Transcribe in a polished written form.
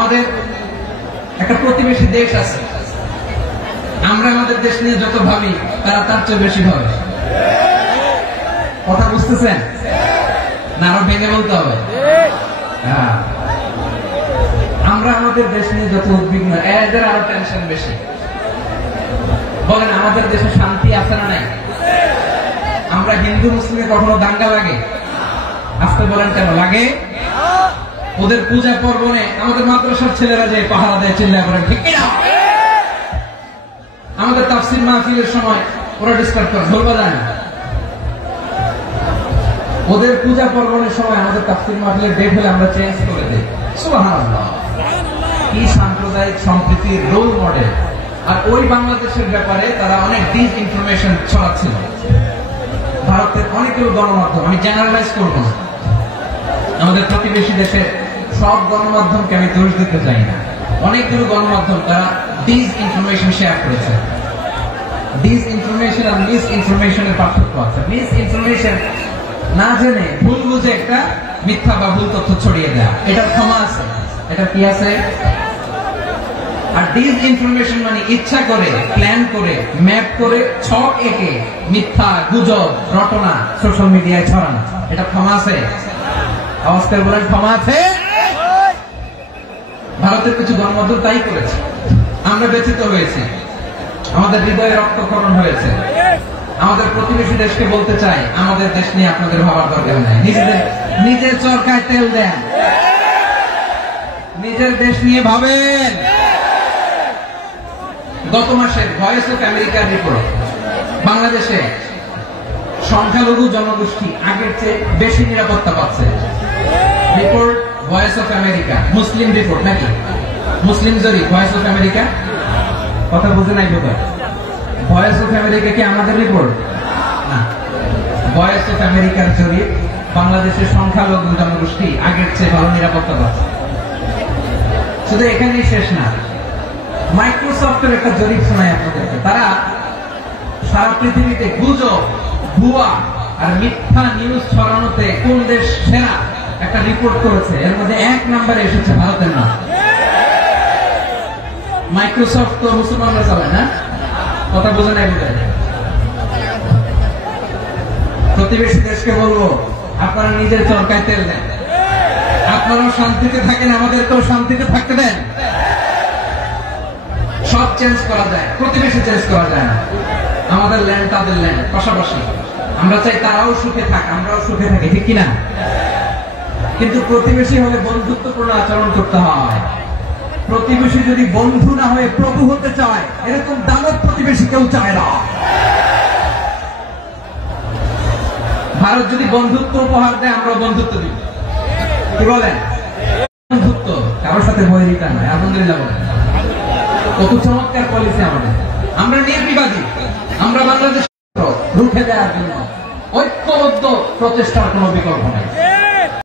আমাদের একটা প্রতিবেশী দেশ আছে, আমরা আমাদের দেশ নিয়ে যত ভাবি তারা তার চেয়ে বেশি ভাবে। কথা বুঝতেছেন না? আরো ভেঙে বলতে হবে। হ্যাঁ, আমরা আমাদের দেশ নিয়ে যত উদ্বিগ্ন, এদের আরো টেনশন বেশি। বলেন, আমাদের দেশে শান্তি আছে না নাই? আমরা হিন্দু মুসলিমে কখনো দাঙ্গা লাগে? আসতে বলেন কেন লাগে? ওদের পূজা পর্বণে আমাদের মাদ্রাসার ছেলেরা যে পাহারা দেয়, চিল্লা করে, ঠিক কিনা? আমাদের তাফসীর মাহফিলের সময় ওরা ডিস্টার্ব করে, ঢোল বাজায় না। ওদের পূজা পর্বণের সময় আমাদের তাফসীর মাহফিলের ডেট হলে আমরা চেঞ্জ করে দিই। সুবহানাল্লাহ, কি সাম্প্রদায়িক সম্প্রীতির রোল মডেল। আর ওই বাংলাদেশের ব্যাপারে তারা অনেক ডিস ইনফরমেশন ছড়াচ্ছিল। ভারতের অনেকগুলো গণমাধ্যম, আমি জেনারেলাইজ করব না, আমাদের প্রতিবেশী দেশের সব গণমাধ্যমকে আমি দোষ দিতে চাই না, অনেকগুলো গণমাধ্যম তারা ডিস ইনফরমেশন শেয়ার করেছে। ডিস ইনফরমেশন আর মিস ইনফরমেশনের পার্থক্য আছে। মিস ইনফরমেশন না জেনে ভুল বুঝে একটা মিথ্যা বা ভুল তথ্য ছড়িয়ে দেয়া, এটা ক্ষমা আছে, এটা কি আছে। আর ডিস ইনফরমেশন মানে ইচ্ছা করে, প্ল্যান করে, ম্যাপ করে, ছক এঁকে মিথ্যা, গুজব, রটনা সোশ্যাল মিডিয়ায় ছড়ানো, এটা ক্ষমা আছে? আওয়াজ করে বলেন, ক্ষমা আছে? ভারতের কিছু গণমাধ্যম তাই করেছে। আমরা ব্যথিত হয়েছি, আমাদের হৃদয়ে রক্তক্ষরণ হয়েছে। আমাদের প্রতিবেশী দেশকে বলতে চাই, আমাদের দেশ নিয়ে আপনাদের ভাবার দরকার নাই। নিজের চরকায় তেল দেন, নিজের দেশ নিয়ে ভাবেন। গত মাসের ভয়েস অফ আমেরিকার রিপোর্ট, বাংলাদেশে সংখ্যালঘু জনগোষ্ঠী আগের চেয়ে বেশি নিরাপত্তা পাচ্ছে। Report voice of America, Muslim report নাকি? মুসলিম জরিপ, ভয়েস অফ আমেরিকা। কথা বুঝে নাই বোধ হয়। ভয়েস অফ আমেরিকা কি আমাদের রিপোর্ট না? ভয়েস অফ আমেরিকার জরিপ, বাংলাদেশের সংখ্যালঘু জনগোষ্ঠী আগের চেয়ে ভালো নিরাপত্তা পাচ্ছে। শুধু এখানেই শেষ না, মাইক্রোসফটের একটা জরিপ শোনায় আপনাদেরকে। তারা সারা পৃথিবীতে গুজব, ভুয়া আর মিথ্যা নিউজ ছড়ানোতে কোন দেশ সেরা একটা রিপোর্ট করেছে। এর মধ্যে 1 নম্বরে এসেছে ভারতের নাম। মাইক্রোসফট তো মুসলমানরা চালায় না? কথা বোঝে নাই বোধ হয়। প্রতিবেশী দেশকে বলবো, আপনারা নিজের চরকায় তেল দেন, আপনারাও শান্তিতে থাকেন, আমাদেরকেও শান্তিতে থাকতে দেন। সব চেঞ্জ করা যায়, প্রতিবেশী চেঞ্জ করা যায় না। আমাদের ল্যান্ড তাদের ল্যান্ড, পাশাপাশি। আমরা চাই তারাও সুখে থাক, আমরাও সুখে থাকি, ঠিক কিনা? কিন্তু প্রতিবেশী হলে বন্ধুত্বপূর্ণ আচরণ করতে হয়। প্রতিবেশী যদি বন্ধু না হয়ে প্রভু হতে চায়, এরকম দানব প্রতিবেশী কেউ চায় না। ভারত যদি বন্ধুত্ব উপহার দেয়, আমরা বন্ধুত্ব দিব। কি বলেন? বন্ধুত্ব কারোর সাথে বৈরিতা নয়। আলহামদুলিল্লাহ বলেন, কত চমৎকার পলিসি আমাদের। আমরা নির্বিবাদী, আমরা বাংলাদেশ রুখে দেওয়ার জন্য ঐক্যবদ্ধ প্রচেষ্টার কোন বিকল্প নেই।